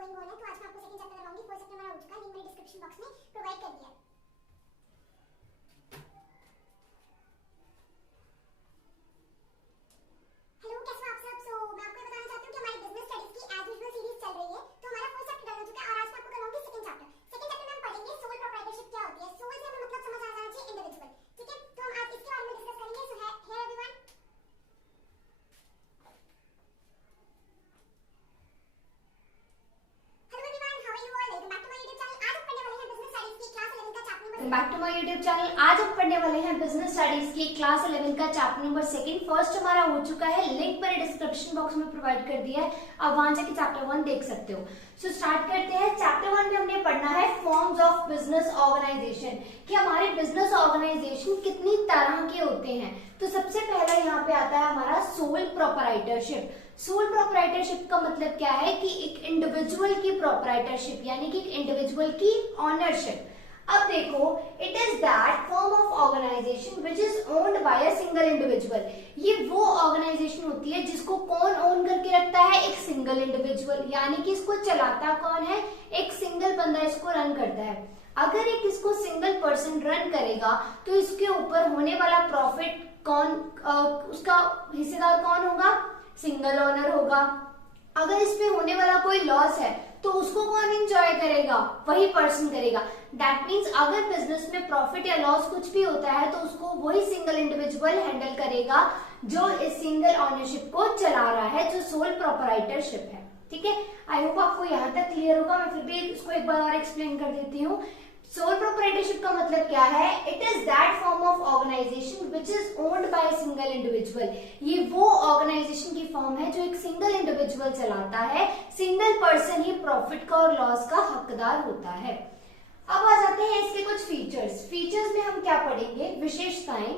Going on है, तो आज मैं आपको सेकंड चैप्टर लगाऊंगी। फर्स्ट चैप्टर मेरा हो चुका है, लिंक मैंने डिस्क्रिप्शन बॉक्स में प्रोवाइड कर दिया है। हेलो, कैसे हो आप सब? सो मैं आपको बताना चाहती हूँ कि हमारी बिजनेस स्टडीज की एज यूजुअल सीरीज चल रही है। तो हमारा फर्स्ट चैप्टर डन हो चुका है और आज मैं आपको करवाऊंगी सेकंड चैप्टर। सेकंड चैप्टर में हम पढ़ेंगे सोल प्रोप्राइटरशिप क्या होती है। सोल से हमें मतलब समझ आ जाना चाहिए इंडिविजुअल, ठीक है? तो हम आज इसके बारे में डिस्कस करेंगे। So here everyone, back to my YouTube channel. आज हम पढ़ने वाले हैं बिजनेस स्टडीज की क्लास 11 का चैप्टर नंबर सेकंड। फर्स्ट हमारा हो चुका है, लिंक मैंने डिस्क्रिप्शन बॉक्स में प्रोवाइड कर दिया है, आप वहां जाके चैप्टर 1 देख सकते हो। सो स्टार्ट करते हैं। चैप्टर 1 में हमने पढ़ना है फॉर्म्स ऑफ बिजनेस ऑर्गेनाइजेशन, कि हमारे बिजनेस ऑर्गेनाइजेशन कितनी तरह के होते हैं। तो सबसे पहला यहाँ पे आता है हमारा सोल प्रोप्राइटरशिप। सोल प्रोप्राइटरशिप का मतलब क्या है कि एक इंडिविजुअल की प्रोप्राइटरशिप, यानी कि एक इंडिविजुअल की ऑनरशिप। अब देखो, it is that form of organisation which is owned by a single individual. ये वो ऑर्गेनाइजेशन होती है जिसको कौन ओन करके रखता है? एक सिंगल इंडिविजुअल, यानी कि इसको चलाता कौन है? एक सिंगल बंदा इसको रन करता है। अगर एक इसको सिंगल पर्सन रन करेगा तो इसके ऊपर होने वाला प्रॉफिट कौन, उसका हिस्सेदार कौन होगा? सिंगल ओनर होगा। अगर इसमें होने वाला कोई लॉस है तो उसको कौन एंजॉय करेगा? वही पर्सन करेगा। दैट मीन्स अगर बिजनेस में प्रॉफिट या लॉस कुछ भी होता है तो उसको वही सिंगल इंडिविजुअल हैंडल करेगा जो इस सिंगल ओनरशिप को चला रहा है, जो सोल प्रोप्राइटरशिप है। ठीक है, आई होप आपको यहाँ तक क्लियर होगा। मैं फिर भी इसको एक बार और एक्सप्लेन कर देती हूँ। सोल प्रोप्राइटरशिप का मतलब क्या है? It is that form of organisation which is owned by a single individual. ये वो ऑर्गेनाइजेशन की फॉर्म है जो एक सिंगल इंडिविजुअल चलाता है। सिंगल पर्सन ही प्रॉफिट का और लॉस का हकदार होता है। अब आ जाते हैं इसके कुछ फीचर्स। फीचर्स में हम क्या पढ़ेंगे? विशेषताएं,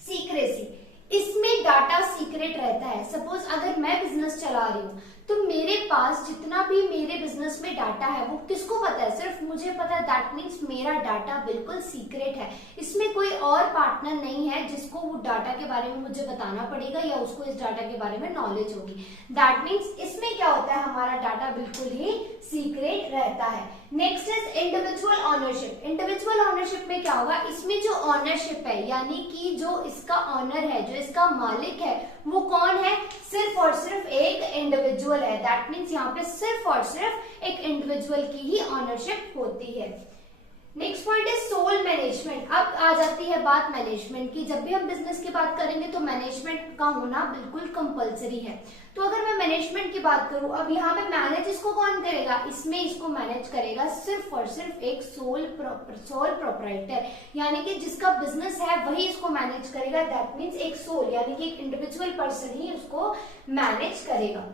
सीक्रेसी। इसमें डाटा सीक्रेट रहता है। सपोज अगर मैं बिजनेस चला रही हूँ तो मेरे पास जितना भी मेरे बिजनेस में डाटा है वो किसको पता है? सिर्फ मुझे पता है। दैट मीन्स मेरा डाटा बिल्कुल सीक्रेट है। इसमें कोई और पार्टनर नहीं है जिसको वो डाटा के बारे में मुझे बताना पड़ेगा या उसको इस डाटा के बारे में नॉलेज होगी। दैट मीन्स इसमें क्या होता है? हमारा डाटा बिल्कुल ही सीक्रेट रहता है। Next is individual ownership. Individual ownership में क्या होगा? इसमें जो ऑनरशिप है, यानी कि जो इसका ऑनर है, जो इसका मालिक है, वो कौन है? सिर्फ और सिर्फ एक इंडिविजुअल है। दैट मीन्स यहाँ पे सिर्फ और सिर्फ एक इंडिविजुअल की ही ऑनरशिप होती है। नेक्स्ट पॉइंट है सोल मैनेजमेंट। अब आ जाती है बात मैनेजमेंट की। जब भी हम बिजनेस की बात करेंगे तो मैनेजमेंट का होना बिल्कुल कंपलसरी है। तो अगर मैं मैनेजमेंट की बात करूं, अब यहाँ पे मैनेज इसको कौन करेगा? इसमें इसको मैनेज करेगा सिर्फ और सिर्फ एक सोल प्रोप्राइटर, यानी कि जिसका बिजनेस है वही इसको मैनेज करेगा। दैट मीन्स एक सोल, यानी कि एक इंडिविजुअल पर्सन ही उसको मैनेज करेगा।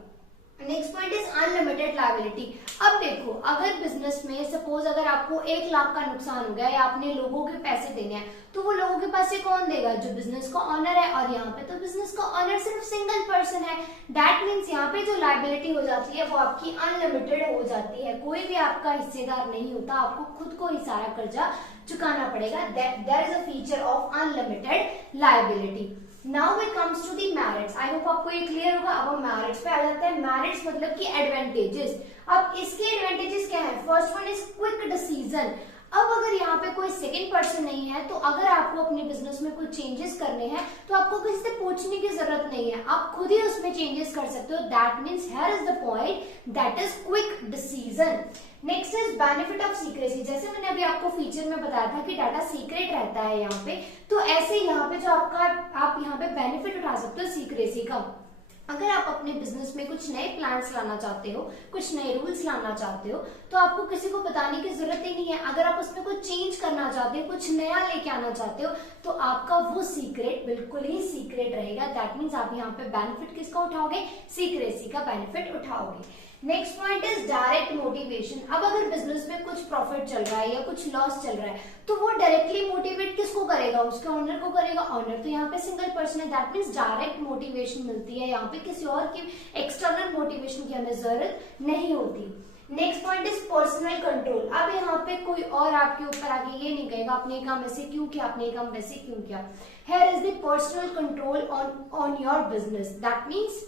Next point is unlimited liability. अब देखो, अगर बिजनेस में सपोज अगर आपको 1 लाख का नुकसान हो गया या आपने लोगों के पैसे देने हैं, तो वो लोगों के पैसे कौन देगा? जो बिजनेस का ऑनर है। और यहाँ पे तो बिजनेस का ऑनर सिर्फ सिंगल पर्सन है। दैट मीन्स यहाँ पे जो लायबिलिटी हो जाती है वो आपकी अनलिमिटेड हो जाती है। कोई भी आपका हिस्सेदार नहीं होता, आपको खुद को ही सारा कर्जा चुकाना पड़ेगा। There is a feature of unlimited liability. Now it comes to the merits. I hope आपको ये क्लियर होगा। अब हम मैरिट्स पे आ जाते हैं। मैरिट्स मतलब कि एडवांटेजेस। अब इसके एडवांटेजेस क्या है? First one is quick decision. अब अगर यहाँ पे कोई सेकंड पर्सन नहीं है तो अगर आपको अपने बिजनेस में कोई चेंजेस करने हैं तो आपको किसी से पूछने की जरूरत नहीं है, आप खुद ही उसमें चेंजेस कर सकते हो। That means here is the point, that is quick decision. Next is benefit of secrecy. जैसे मैंने अभी आपको फीचर में बताया था कि डाटा सीक्रेट रहता है यहाँ पे, तो ऐसे यहाँ पे जो आप यहाँ पे बेनिफिट उठा सकते हो सीक्रेसी का। अगर आप अपने बिजनेस में कुछ नए प्लान्स लाना चाहते हो, कुछ नए रूल्स लाना चाहते हो, तो आपको किसी को बताने की जरूरत ही नहीं है। अगर आप उसमें कुछ चेंज करना चाहते हो, कुछ नया लेके आना चाहते हो, तो आपका वो सीक्रेट बिल्कुल ही सीक्रेट रहेगा। दैट मीन्स आप यहाँ पे बेनिफिट किसका उठाओगे? सीक्रेसी का बेनिफिट उठाओगे। Next point is direct motivation. अब अगर बिजनेस में कुछ प्रॉफिट चल रहा है या कुछ लॉस चल रहा है तो वो डायरेक्टली मोटिवेट किसको करेगा? उसके ओनर को करेगा। ओनर तो यहाँ पे सिंगल पर्सन है। दैट मीन्स डायरेक्ट मोटिवेशन मिलती है। यहाँ पे किसी और की एक्सटर्नल मोटिवेशन की हमें जरूरत नहीं होती। Next point is personal control. अब यहाँ पे कोई और आपके ऊपर आके ये नहीं कहेगा आपने काम ऐसे क्यों किया, आपने काम वैसे क्यों किया। Here is the personal control on your business. That means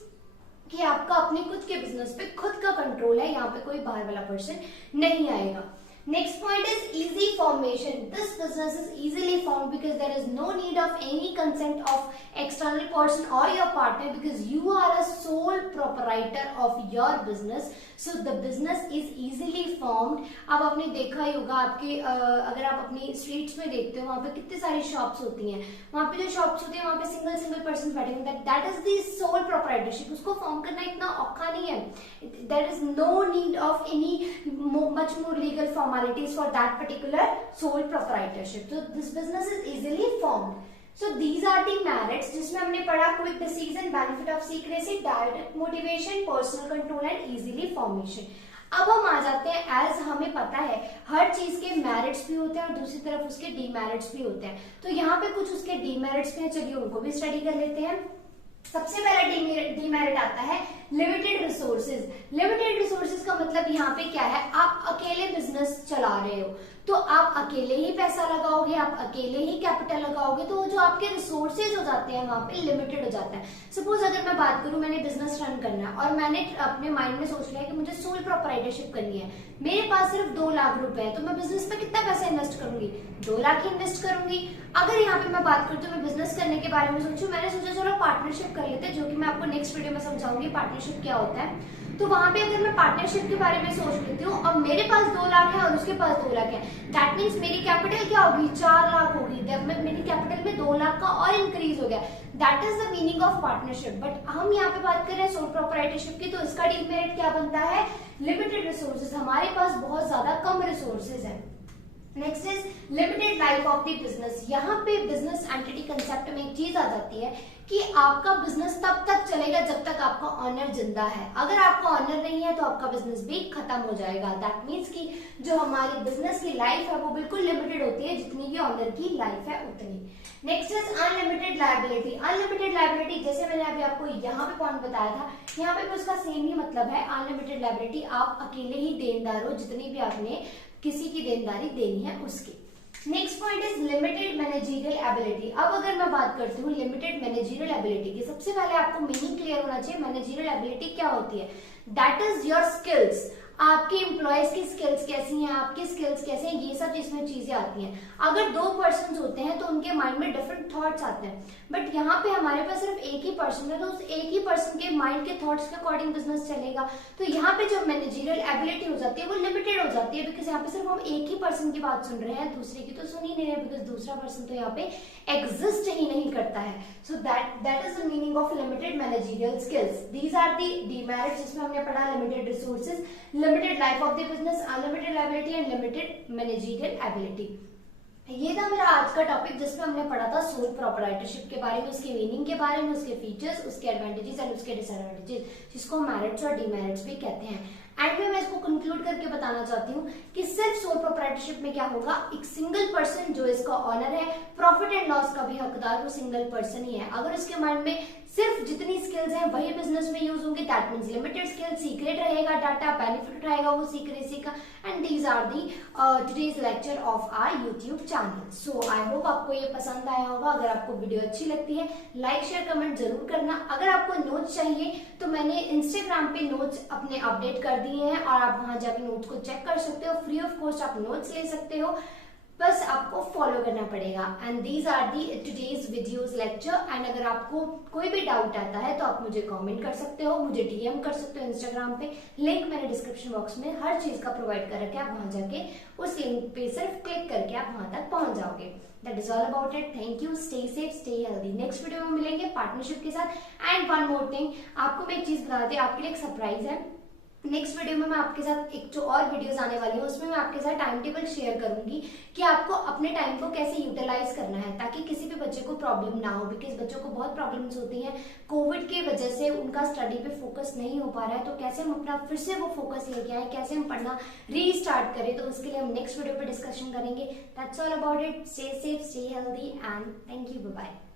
कि आपका अपने खुद के बिजनेस पे खुद का कंट्रोल है, यहाँ पे कोई बाहर वाला पर्सन नहीं आएगा। Next point is easy formation. This business is easily formed because there is no need of any consent of external person or your partner because you are a sole proprietor of your business. So the business is easily formed. अब आपने देखा ही होगा आपके अगर आप अपनी streets में देखते हो वहाँ पे कितने सारी शॉप्स होती हैं, वहाँ पे जो शॉप्स होती हैं वहाँ पे सिंगल पर्सन बैठे होंगे, that is the sole proprietorship. उसको फॉर्म करना इतना औखा नहीं है, there is no need of any much more legal formalities for that particular sole proprietorship. So this business is easily formed. So these are the merits जिसमें हमने पढ़ा quick decision, benefit of secrecy, direct motivation, personal control and easily formation. अब हम आ जाते हैं, as हमें पता है हर चीज के मेरिट्स भी होते हैं और दूसरी तरफ उसके डीमेरिट्स भी होते हैं, तो यहाँ पे कुछ उसके डीमेरिट्स भी हैं, चलिए उनको भी स्टडी कर लेते हैं। सबसे पहला डीमेरिट आता है लिमिटेड रिसोर्सेज। लिमिटेड रिसोर्सेज का मतलब यहाँ पे क्या है, आप अकेले बिजनेस चला रहे हो तो आप अकेले ही पैसा लगाओगे, आप अकेले ही कैपिटल लगाओगे, तो जो आपके रिसोर्सेज हो जाते हैं वहां पे लिमिटेड हो जाता है। सपोज अगर मैं बात करूं, मैंने बिजनेस रन करना है और मैंने अपने माइंड में सोच लिया कि मुझे सोल प्रोप्राइटरशिप करनी है, मेरे पास सिर्फ 2 लाख रुपए है, तो मैं बिजनेस में कितना पैसा इन्वेस्ट करूंगी, 2 लाख ही इन्वेस्ट करूंगी। अगर यहाँ पे मैं बात करती हूँ, मैं बिजनेस करने के बारे में सोचूं, मैंने सोचा चलो पार्टनरशिप कर लेते हैं, जो कि मैं आपको नेक्स्ट वीडियो में समझाऊंगी पार्टनरशिप क्या होता है। तो वहां पे अगर मैं पार्टनरशिप के बारे में सोच लेती हूँ और मेरे पास 2 लाख है और उसके पास 2 लाख है, दैट मीन्स मेरी कैपिटल क्या होगी, 4 लाख होगी। मेरी कैपिटल में 2 लाख का और इंक्रीज हो गया, that is the meaning of partnership. But हम यहाँ पे बात कर रहे हैं सोल प्रोप्राइटरशिप की, तो इसका डीमेरिट क्या बनता है, लिमिटेड रिसोर्सेज, हमारे पास बहुत ज्यादा कम रिसोर्सेज है। Next is limited life of the business. यहाँ पे बिजनेस एंटिटी कंसेप्ट में एक चीज आ जाती है कि आपका बिजनेस तब तक चलेगा जब तक आपका ऑनर जिंदा है, अगर आपका ऑनर नहीं है तो आपका बिजनेस भी खत्म हो जाएगा। दैट मीन्स कि जो हमारी बिजनेस की लाइफ है वो बिल्कुल लिमिटेड होती है, जितनी भी ऑनर की लाइफ है उतनी। Next is unlimited liability. Unlimited liability जैसे मैंने अभी आपको यहाँ पे पॉइंट बताया था, यहाँ पे भी उसका सेम ही मतलब है। अनलिमिटेड लायबिलिटी, आप अकेले ही देनदार हो, जितनी भी आपने किसी की देनदारी देनी है उसकी। Next point is limited managerial ability. अब अगर मैं बात करती हूँ लिमिटेड मैनेजरियल एबिलिटी की, सबसे पहले आपको मीनिंग क्लियर होना चाहिए मैनेजरियल एबिलिटी क्या होती है। दैट इज योर स्किल्स, आपके एम्प्लॉयज की स्किल्स कैसी हैं, आपकी स्किल्स कैसे हैं, ये सब इसमें चीजें आती हैं। अगर 2 पर्सन होते हैं तो उनके माइंड में डिफरेंट थॉट्स आते हैं, बट यहाँ पे हमारे पास सिर्फ एक ही पर्सन है, तो उस एक ही पर्सन के माइंड के थॉट्स के अकॉर्डिंग बिजनेस चलेगा। तो यहाँ पे जो मैनेजरियल एबिलिटी हो जाती है वो लिमिटेड हो जाती है, बिकॉज यहाँ पे सिर्फ हम एक ही पर्सन की बात सुन रहे हैं, दूसरे की तो सुन ही नहीं रहे, बिकॉज दूसरा पर्सन तो यहाँ पे एग्जिस्ट ही नहीं करता है। So that is the meaning of limited managerial skills. These are the demerits जिसमें हमने पढ़ा limited resources, limited life of the business, unlimited liability and limited managerial ability. ये था मेरा आज का टॉपिक जिसमें हमने पढ़ा था सोल प्रोप्राइटरशिप के बारे में, उसके मीनिंग के बारे में, उसके फीचर्स, उसके एडवांटेजेस एंड उसके डिसएडवांटेजेस, जिसको मेरिट्स और डीमेरिट्स भी कहते हैं। एंड में मैं इसको कंक्लूड करके बताना चाहती हूँ कि सिर्फ सोल प्रोप्राइटरशिप में क्या होगा, एक सिंगल पर्सन जो इसका ऑनर है, प्रॉफिट एंड लॉस का भी हकदार वो सिंगल पर्सन ही है। अगर उसके माइंड में सिर्फ जितनी स्किल्स हैं वही बिजनेस में यूज होंगी, that means limited skill, secret रहेगा डाटा, बेनिफिट उठाएगा वो सीक्रेसी का। And these are the today's lecture of our YouTube channel. So I hope आपको ये पसंद आया होगा। अगर आपको वीडियो अच्छी लगती है लाइक शेयर कमेंट जरूर करना। अगर आपको नोट्स चाहिए तो मैंने इंस्टाग्राम पे नोट्स अपने अपडेट कर दिए हैं और आप वहां जाके नोट्स को चेक कर सकते हो, फ्री ऑफ कॉस्ट आप नोट्स ले सकते हो, बस आपको फॉलो करना पड़ेगा। And these are the today's videos lecture. एंड अगर आपको कोई भी डाउट आता है तो आप मुझे कमेंट कर सकते हो, मुझे डीएम कर सकते हो इंस्टाग्राम पे, लिंक मैंने डिस्क्रिप्शन बॉक्स में हर चीज का प्रोवाइड कर रखा है, आप वहां जाके उस लिंक पे सिर्फ क्लिक करके आप वहां तक पहुंच जाओगे। That is all about it. Thank you, stay safe, stay healthy. Next video में मिलेंगे पार्टनरशिप के साथ। एंड वन मोर थिंग, आपको मैं एक चीज बता देती हूँ, आपके लिए एक सरप्राइज है। नेक्स्ट वीडियो में मैं आपके साथ एक जो और वीडियोस आने वाली है उसमें मैं आपके साथ टाइम टेबल शेयर करूंगी कि आपको अपने टाइम को कैसे यूटिलाइज करना है ताकि किसी भी बच्चे को प्रॉब्लम ना हो, बिकॉज बच्चों को बहुत प्रॉब्लम्स होती हैं कोविड की वजह से, उनका स्टडी पे फोकस नहीं हो पा रहा है। तो कैसे हम अपना फिर से वो फोकस लेके आए, कैसे हम पढ़ना रीस्टार्ट करें, तो उसके लिए हम नेक्स्ट वीडियो पे डिस्कशन करेंगे। That's all about it. Stay safe, stay healthy and thank you, bye bye.